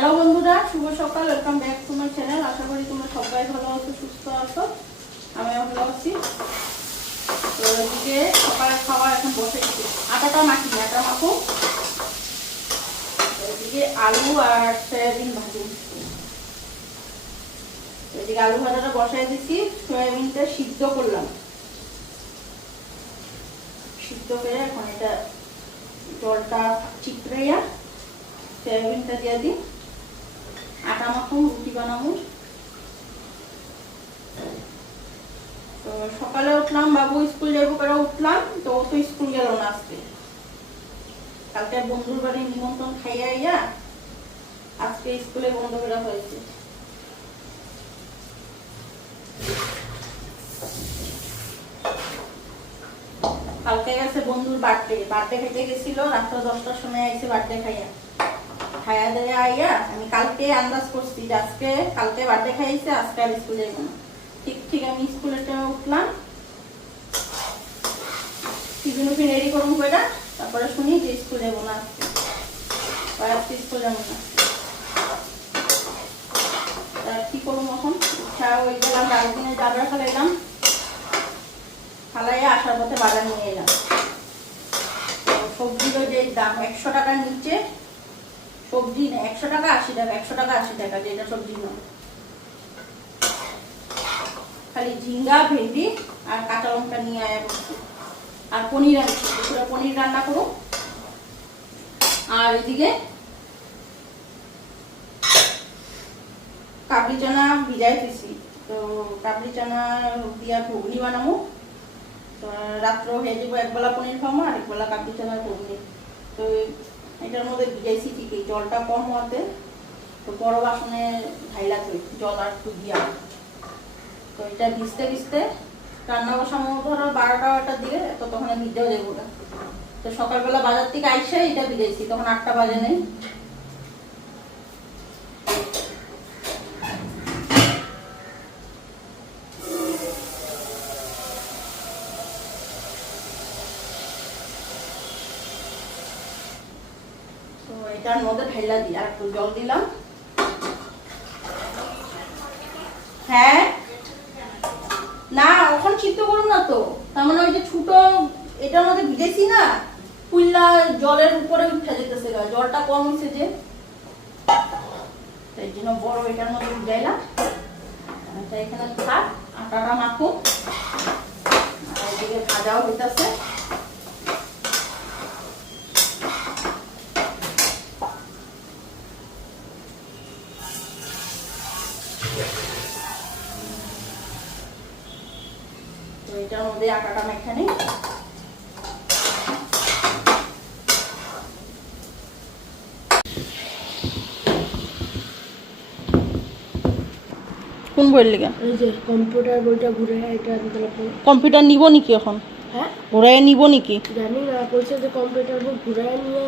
Hello বন্ধুরা, শুভ সকাল। Welcome back to my channel. আশা করি তোমরা সবাই ভালো আছো, সুস্থ আছো। আমিও ভালো আছি। তো এদিকে সকালের খাবার এখন বসে গেছি। আটা মাখো। এদিকে আলু আর সয়াবিন ভাজি। এদিকে আলু ভাজাটা বসাই দিচ্ছি, সয়াবিনটা সিদ্ধ করলাম। সিদ্ধ করে এখন এটা জলটা চিপড়াইয়া সয়াবিনটা দিয়ে দিই। আটা মাখো, রুটি বানাবো। তো সকালে উঠলাম, বাবু স্কুল যাবো করে উঠলাম, তো ও তো স্কুল গেল না আজকে। কালকে বন্ধুর বাড়ি নিমন্ত্রণ খাইয়া আইয়া আজকে স্কুলে বন্ধ করা হয়েছে। কালকে গেছে বন্ধুর বার্থডে খাইতে গেছিল, রাত্র 10টার সময় আইছে বার্থডে খাইয়া দিয়ে আইয়া আমি কালকে আন্দাজ করছি যে কালকে বার্থডে খাইছে, আজকে আর স্কুলে যাবো না। ঠিক আমি স্কুলে উঠলাম, টিফিন রেডি করুন করে, তারপরে শুনি যে স্কুল যাবো না, আজকে স্কুল যাবো না। কি করবো এখন? ওই গেলাম ডালদিনে ডাবরা খালাইলাম, খালাইয়া আসার পথে বাজার নিয়ে এলাম। সবজিরও যে দাম 100 টাকার নিচে সবজি না, 100 টাকা 80 টাকা, 100 টাকা 80 টাকা, যেটা সবজি নয়। খালি ঝিঙ্গা, ভেন্ডি আর কাঁচা লঙ্কা নিয়ে আয়া করছি। আর পনির আনছি, পনির রান্না করো। আর এদিকে কাবলি চানা ভিজাই দিছি, তো কাবলি চানা দিয়া ঘুগনি বানাবো। তো রাত্র হয়ে যাবো, একবেলা পনির খাবো আর একবেলা কাবলি চানার ঘুগনি। তো এটার মধ্যে ভিজাইছি ঠিকই, জলটা কম হওয়াতে তো বড় বাসনে ঢাইলা থই জল আর একটু দিয়া। তো এটা ভিজতে রান্না বসাবো ধরো 12টার দিকে, তো তখন ভিজেও যাবো না। তো সকালবেলা বাজার থেকে আইসে এটা ভিজাইছি, তখন 8টা বাজে নেই। তো এটার মধ্যে ঢাইলা দিই আর একটু জল দিলাম। হ্যাঁ না, ওখানে সিদ্ধ করুন না, তো তার মানে ওই যে ছোট এটার মধ্যে ভিজেছি না, পুল্লা জলের উপরে উঠে যেতেছে, জলটা কম হয়েছে যে, এই জন্য বড় এটার মধ্যে ভিজাইলাম। এটা এখানে থাক, আটাটা মাখো। আর এদিকে ভাজাও হইতেছে। তো এটার মধ্যে আটাটা মেখে নিই। কোন বইয়ের লিগা? এই যে কম্পিউটার বইটা ঘুরে এটা দিতে লাগবে। কম্পিউটার নিব নাকি এখন? হ্যাঁ ঘুরাইয়া নিব নাকি জানি না, বলছে যে কম্পিউটার বই ঘুরে নিয়ে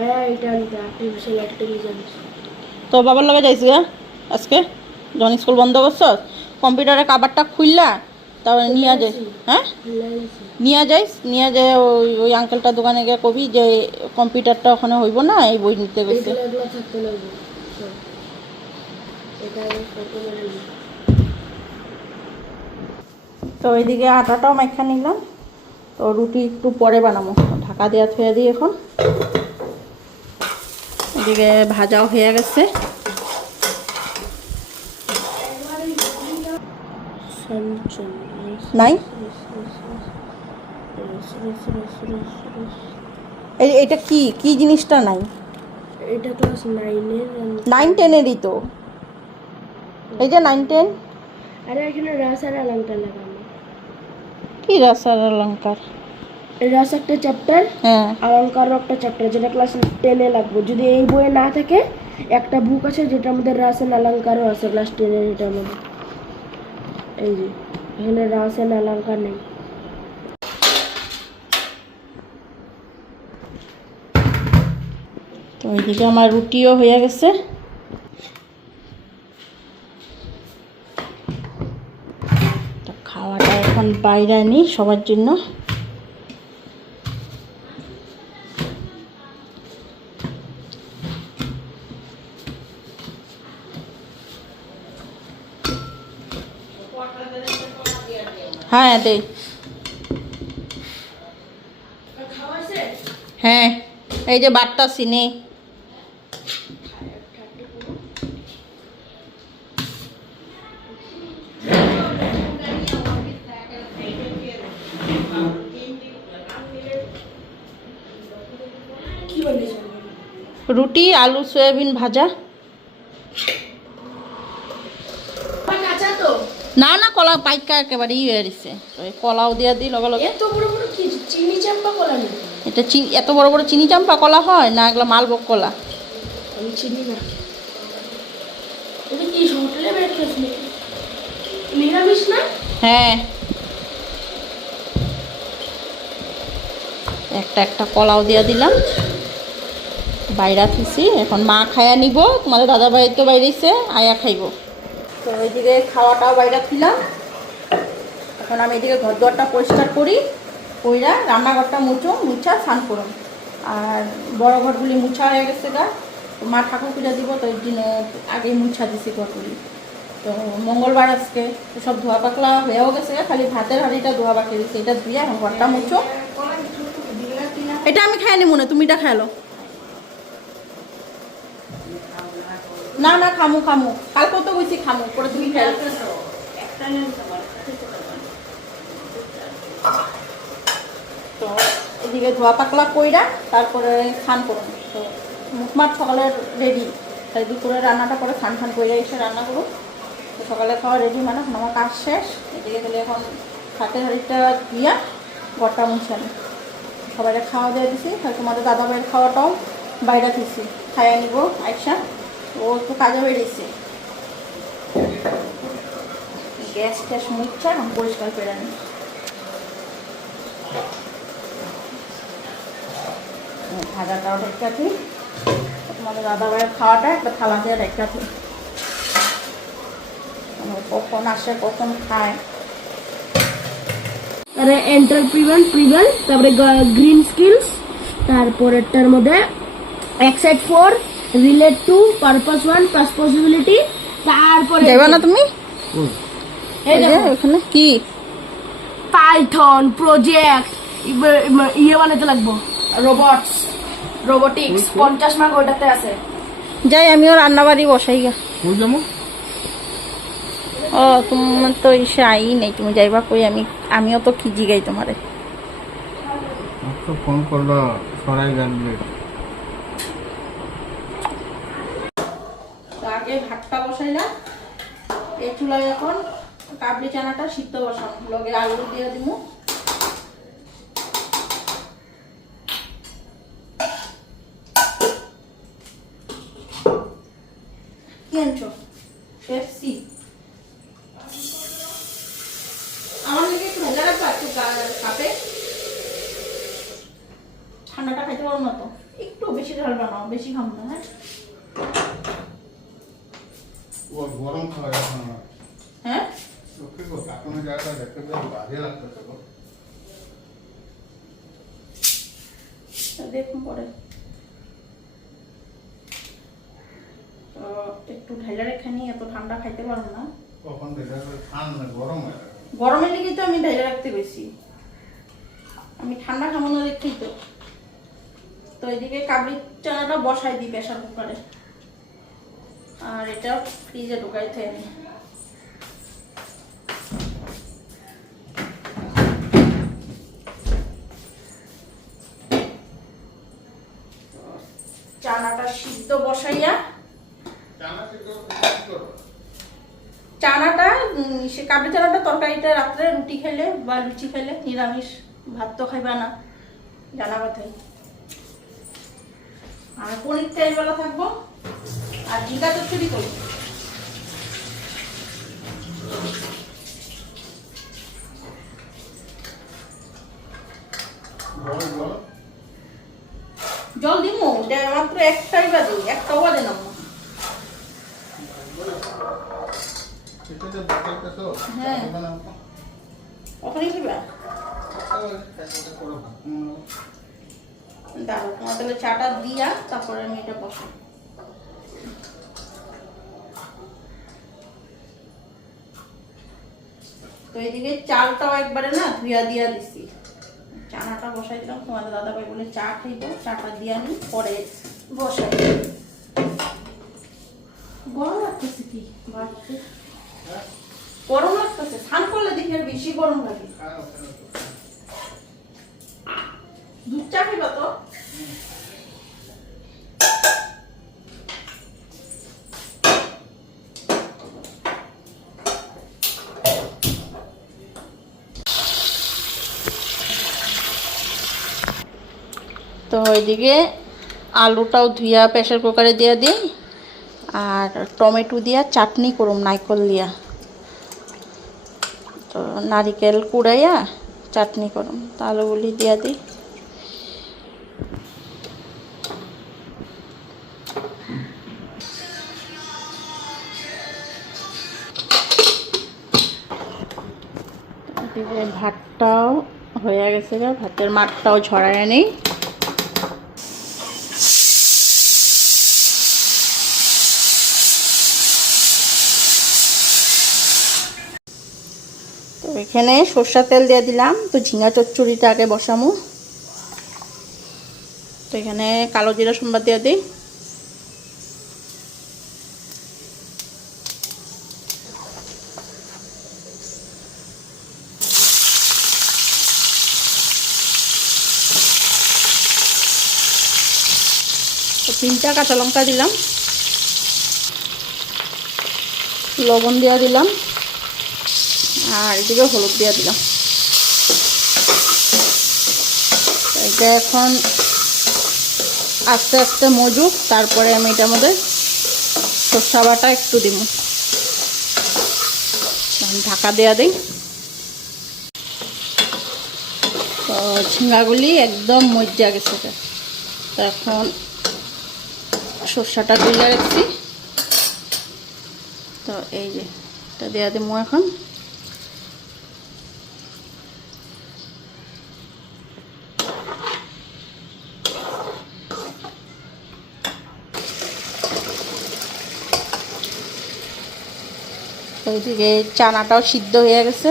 আয়া এটা দিতে, আর্টিফিশিয়াল ইন্টেলিজেন্স। তো বাবার লগে যাইছি গা আজকে, যখন স্কুল বন্ধ করছ, কম্পিউটারের কাবারটা খুললা তারপরে নিয়ে যাই। হ্যাঁ নিয়ে যায় ওই আঙ্কেলটার দোকানে গিয়ে কবি যে কম্পিউটারটা ওখানে হইব না, এই বই নিতে গেছে। থাকতে লাগবে। এটা ফটো মেরে নিই। তো এইদিকে আটাটাও মাখা নিলাম। তো রুটি একটু পরে বানাবো, ঢাকা দেওয়া থুয়ে দিই এখন। এদিকে ভাজাও হয়ে গেছে। নাই এটা কি জিনিসটা নাই? এটা ক্লাস 9 10-এরই তো, এই যে 9 10। আরে এখানে রাস আর অলংকার লাগানো। কি রাস আর অলংকার? রাস একটা চ্যাপ্টার, হ্যাঁ, অলংকারও একটা চ্যাপ্টার, যেটা ক্লাস 10-এ লাগবে। যদি এই বইয়ে না থাকে, একটা বুক আছে যেটার মধ্যে রাস আর অলংকারও আছে ক্লাস 10-এর, এটার মধ্যে। এই যে এখানে রাস আর অলংকার নেই। তো এইদিকে আমার রুটিও হয়ে গেছে। তো খাওয়াটা এখন বাইরে আনি সবার জন্য। হ্যাঁ দে। হ্যাঁ এই যে বাটটা চিনি। রুটি আলু সয়াবিন ভাজা। না না কলা পাইকা একেবারে ই হয়ে গেছে, কলাও দিয়া দিই লগে লগে। এত বড় বড় কি চিনি চাম্পা কলা নেই? এটা এত বড় বড় চিনি চাম্পা কলা হয় না, এগুলো মালভোগ কলা। আমি চিনি না। এটা কি হোটেলে ব্রেকফাস্ট নাকি? নিরামিষ না? হ্যাঁ একটা একটা কলাও দিয়া দিলাম। বাইরা থুছি, এখন মা খায়া নিব, তোমাদের দাদা ভাই তো বাইরেছে, আয়া খাইব। তো ওইদিকে খাওয়াটাও বাইরা ছিলাম। এখন আমি এদিকে ঘর দুয়ারটা পরিষ্কার করি, কইরা রান্নাঘরটা মুছা স্নান করুন। আর বড় ঘরগুলি মুছা হয়ে গেছে গা, মা ঠাকুর পূজা দিব, তো এই দিন আগেই মুছা দিছি ঘরগুলি। তো মঙ্গলবার আজকে তো সব ধোয়া পাকলা হয়েও গেছে, খালি ভাতের হাঁড়িটা ধোয়া বাকি দিচ্ছে, এটা ধুয়ে এখন ঘরটা মুছো। এটা আমি খাই নি মনে, তুমি এটা খাইলো। না না খামু কালকেও তো গেছি খামু, পরে তুমি খাই। তো এদিকে ধোয়া পাকলা কইরা তারপরে স্নান করুন। তো মুখমাঠ সকালের রেডি, তাই দুপুরে রান্নাটা করে খান করে এসে রান্না করুন। তো সকালে খাওয়া রেডি, মানে আমার কাজ শেষ। এদিকে তাহলে এখন হাতের হাঁড়িটা দিয়া ঘরটা মুছানি, সবাই খাওয়া দিয়ে দিছি। তাহলে তোমাদের দাদা ভাইয়ের খাওয়াটাও বাইরে দিছি, খাইয়া নিব আইসা। ও একটু কাজে বেরিয়েছে, গ্যাস ট্যাস মুছছে, এখন পরিষ্কার করে নি। ভাজাটাও রেখাছি, তোমাদের দাদা ভাইয়ের খাওয়াটা একটা থালা দিয়ে রেখাছি। কখন আসে কখন খায়। আরে এন্টার প্রিভেন্ট, তারপরে গ্রিন স্কিলস, তারপরেরটার মধ্যে excite 4, relate 2, purpose 1, pass possibility. তারপরে যাইবা না তুমি? এই দেখো ওখানে কি পাইথন প্রজেক্ট ইয়ে বানাতে লাগবো, রোবোটিক্স 50 মার্ক ওটাতে আছে। যাই, আমিও রান্নাবাড়ি বসাই গা। ও তোমার তো এসে আই নেই, তুমি যাইবা কই? আমিও তো কি জিগাই তোমারে। ফোন করলো সরাই জানবে। আগে ভাতটা বসাইলাম, এই চুলায় এখন কাবলি চানাটা সিদ্ধ বসানো, লগে আলু দিয়ে দিব। কি আনছো? পেপসি। আমার নাকি একটু ভেজা রাখবা, একটু কাপে। ঠান্ডাটা খাইতে পারো না তো, একটু বেশি ঝাল বানাও, বেশি খাবো না। হ্যাঁ গরম খাওয়া এখন আমার। হ্যাঁ চোখে কাকুনের জায়গাটা দেখতে পেয়ে বাজে লাগতেছে। দেখুন পরে তো একটু ঢাইলা রেখে নিই, এত ঠান্ডা খাইতে পারবো না। কখন দেখা ঠান্ডা গরম হয়ে যাবে। গরমের লেগে তো আমি ঢাইলা রাখতে গেছি, আমি ঠান্ডা খাবো না দেখি তো। তো এদিকে কাবলি চানাটা বসাই দিই প্রেসার কুকারে, আর এটা ফ্রিজে ঢুকাই থাকি। চানাটা সিদ্ধ বসাইয়া, চানাটা সে কাবলি চানাটা তরকারিটা রাত্রে রুটি খেলে বা লুচি খেলে, নিরামিষ ভাত তো খাইবা না, জানা কথাই। আর পনিরটা এই বেলা থাকবো, আর জিকা তো চুরি করবো। জল দিব, মাত্র একটাই বাজে, একটাও বাজে না। হ্যাঁ ওখানে দিবা, দাঁড়ো তোমার তাহলে চাটা দিয়া তারপরে আমি এটা বসাই। তো এইদিকে চালটাও একবারে না ধুয়া দিয়া দিছি, চানাটা বসাই দিলাম। তোমাদের দাদা ভাই বলে চা খাইব, চাটা দিয়া নি পরে বসাই। গরম লাগতেছে কি বাড়ছে, গরম লাগতেছে। স্নান করলে দেখি আর বেশি গরম লাগে। দুধ চা খাইবা তো? তো ওইদিকে আলুটাও ধুইয়া প্রেসার কুকারে দিয়ে দিই, আর টমেটো দিয়া চাটনি করুম নারকেল দিয়া। তো নারিকেল কুড়াইয়া চাটনি করুম, তো আলুগুলি দিয়া দিই। ভাতটাও হয়ে গেছে, ভাতের মাঠটাও ঝরায় নেই। তো এখানে সরষের তেল দিয়ে দিলাম। তো ঝিঙা চচ্চড়িটা আগে বসামু। তো এখানে কালো জিরা সম্বাদ দিয়ে দিই। তো 3টা কাঁচা লঙ্কা দিলাম, লবণ দিয়ে দিলাম, আর এদিকে হলুদ দিয়ে দিলাম। এটা এখন আস্তে আস্তে মজুক, তারপরে আমি এটার মধ্যে সরষা বাটা একটু দিব, ঢাকা দেওয়া দিই। তো ঝিঙ্গাগুলি একদম মজা গেছে। তো এখন সরষাটা তুলে রাখছি। তো এই যে এটা দেওয়া দিব এখন। এইদিকে চানাটাও সিদ্ধ হয়ে গেছে।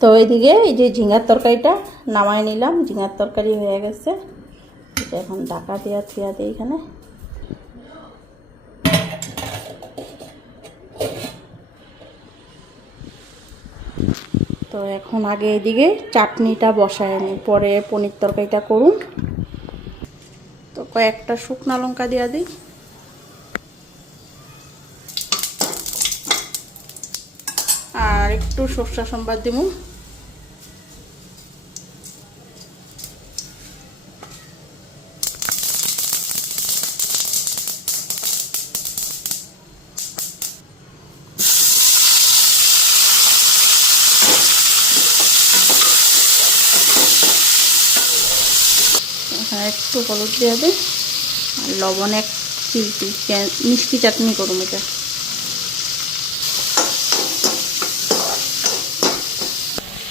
তো এইদিকে এই যে ঝিঙার তরকারিটা নামাই নিলাম, ঝিঙার তরকারি হয়ে গেছে। এটা এখন ঢাকা দিয়া থুয়া দিই এখানে। তো এখন আগে এইদিকে চাটনিটা বসায় নি, পরে পনির তরকারিটা করুন। তো কয়েকটা শুকনো লঙ্কা দিয়া দিই, আর একটু সরষা সম্বাদ দিব। একটু হলুদ দিয়ে দিই, আর লবণ এক চিলটি, মিষ্টি চাটনি করুম এটা।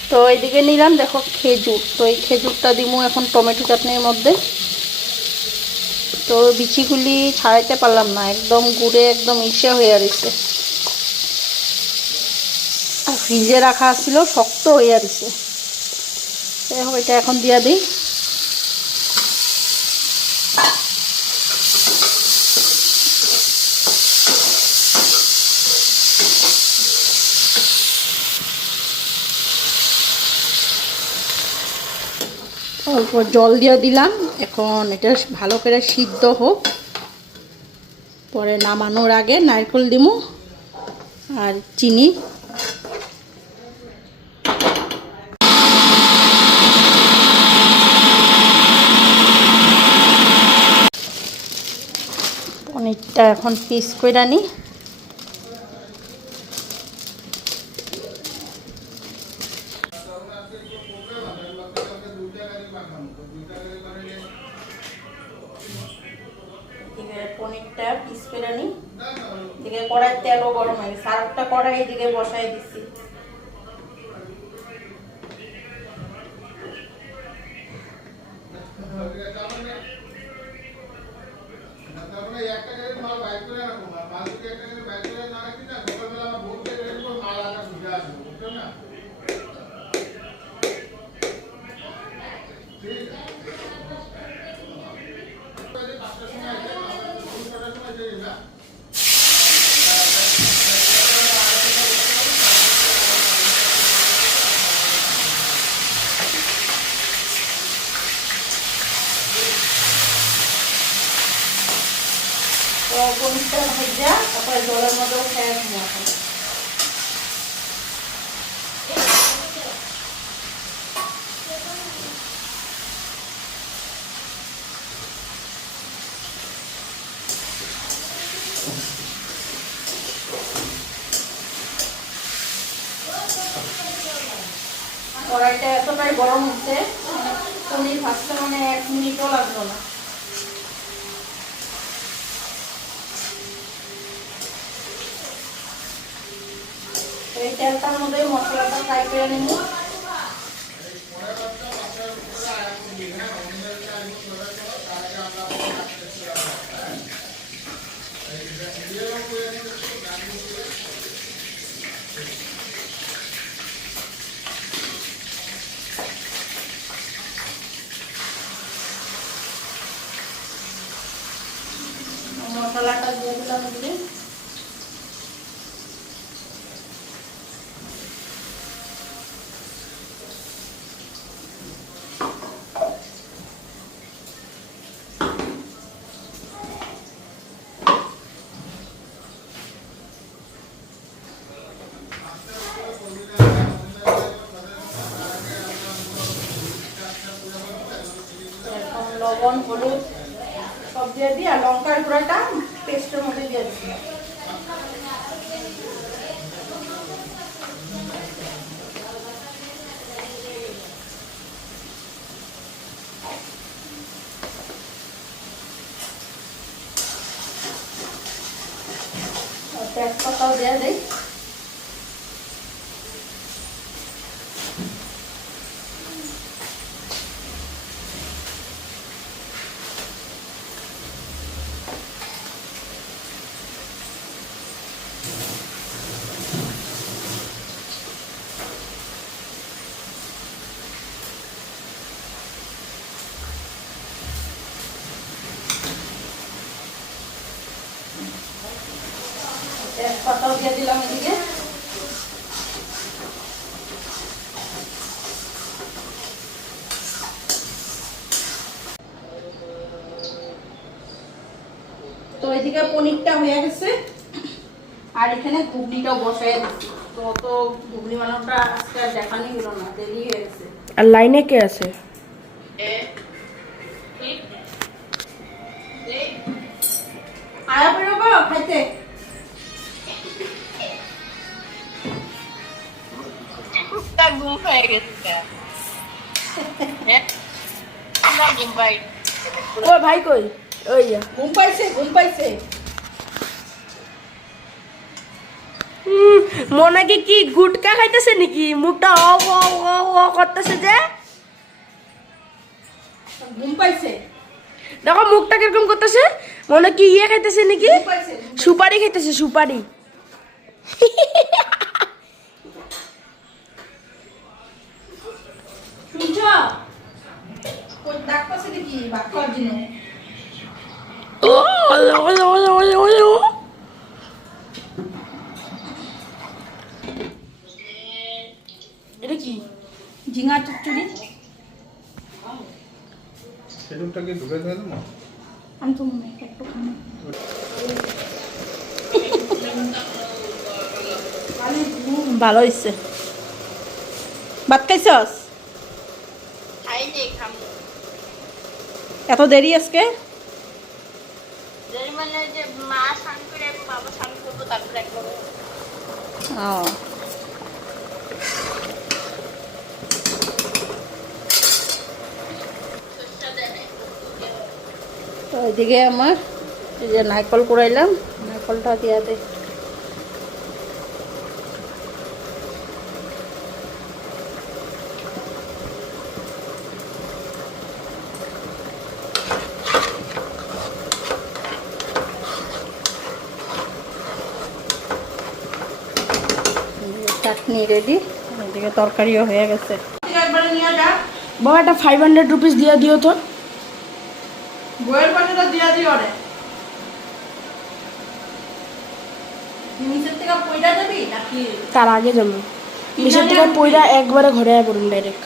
তো এইদিকে নিলাম দেখো খেজুর। তো এই খেজুরটা দিব এখন টমেটো চাটনির মধ্যে। তো বিচিগুলি ছাড়াইতে পারলাম না, একদম গুড়ে একদম ইসে হয়ে রয়েছে, আর ফ্রিজে রাখা ছিল শক্ত হয়ে রয়েছে। দেখো এটা এখন দিয়া দিই। অল্প জল দিয়ে দিলাম, এখন এটা ভালো করে সিদ্ধ হোক। পরে নামানোর আগে নারকেল দিব আর চিনি। পনিরটা এখন পিস করে নিই। পনিরটা পিস করে নিই। এদিকে কড়াই তেলও গরম হয়ে গেছে, আর একটা কড়াই এদিকে বসাই দিচ্ছি। তারপরে একটা গাড়ির মাল বাইক করে রাখো, মাল যদি একটা গাড়ি বাইক করে না রাখি না, সকালবেলা আমার ভোর থেকে রেডি করে মাল আনার সুবিধা আছে, বুঝছো না? ঠিক আছে। 5টার সময় আছে, 6টার সময় যাই না। তো পনিরটা ভেজা তারপরে জলের মধ্যে খেয়ে এখন কড়াইটা এতটাই গরম হচ্ছে পনির ভাজতে মানে 1 মিনিটও লাগলো না। এই তেলটার মধ্যে মশলাটা ফ্রাই করে নেব। মশলাটা দিয়ে দিলাম দিলে লবণ হলুদ সব দিয়ে দিই আর লঙ্কার গুঁড়াটা পেস্টের মধ্যে দিয়ে দিই। তেজপাতাও দিয়ে দিই। তেজপাতাও দিয়ে দিলাম এদিকে। তো এদিকে পনিরটা হয়ে গেছে আর এখানে ঘুগনিটাও বসাই দিচ্ছি। তো ঘুগনি বানানোটা আজকে আর দেখানি হলো না, দেরি হয়ে গেছে। আর লাইনে কে আছে? আয়া পড়ো গো খাইতে। ঘুম হয়ে গেছে। ঘুম পাই ও ভাই কই? ওই যা। ঘুম পাইছে ঘুম পাইছে। মনে কি গুটকা খাইতেছে নাকি? মুখটা অ অ অ অ করতেছে যে। ঘুম পাইছে দেখো মুখটা কিরকম করতেছে, মনে কি ইয়ে খাইতেছে নাকি? ঘুম পাইছে। সুপারি খাইতেছে, সুপারি। শুনছ কই ডাকতেছে নাকি ভাত খাওয়ার জন্য? এটা কি? ঝিঙা চচ্চড়ি। সেটুকটাকে ঢুকে দেয় না? আমি তো একটু খানি ভালো হয়েছে। ভাত খাইছস? খাইনি খামু। এত দেরি আজকে? যেই মানে যে মা স্নান করে এবং বাবা স্নান করবো তারপরে একবারে ও সরষা দেয় নাই। তো এদিকে আমার এই যে নারকল কুড়াইলাম, নারকলটা দিয়া দে। চাটনি রেডি, এদিকে তরকারিও হয়ে গেছে। একবারে নিয়ে যা, বাবা একটা 500 রুপিস দিয়ে দিও তো। বইয়ের পয়সাটা দিয়ে দিও রে। নিচের থেকে পয়সা দেবি নাকি তার আগে যাবো মিশর থেকে পয়রা একবারে ঘরে পড়ুন ডাইরেক্ট।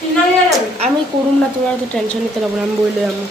3000 দেবি? আমি করুম না, তোমার তো টেনশন নিতে লাগবে না, আমি বইলে আমি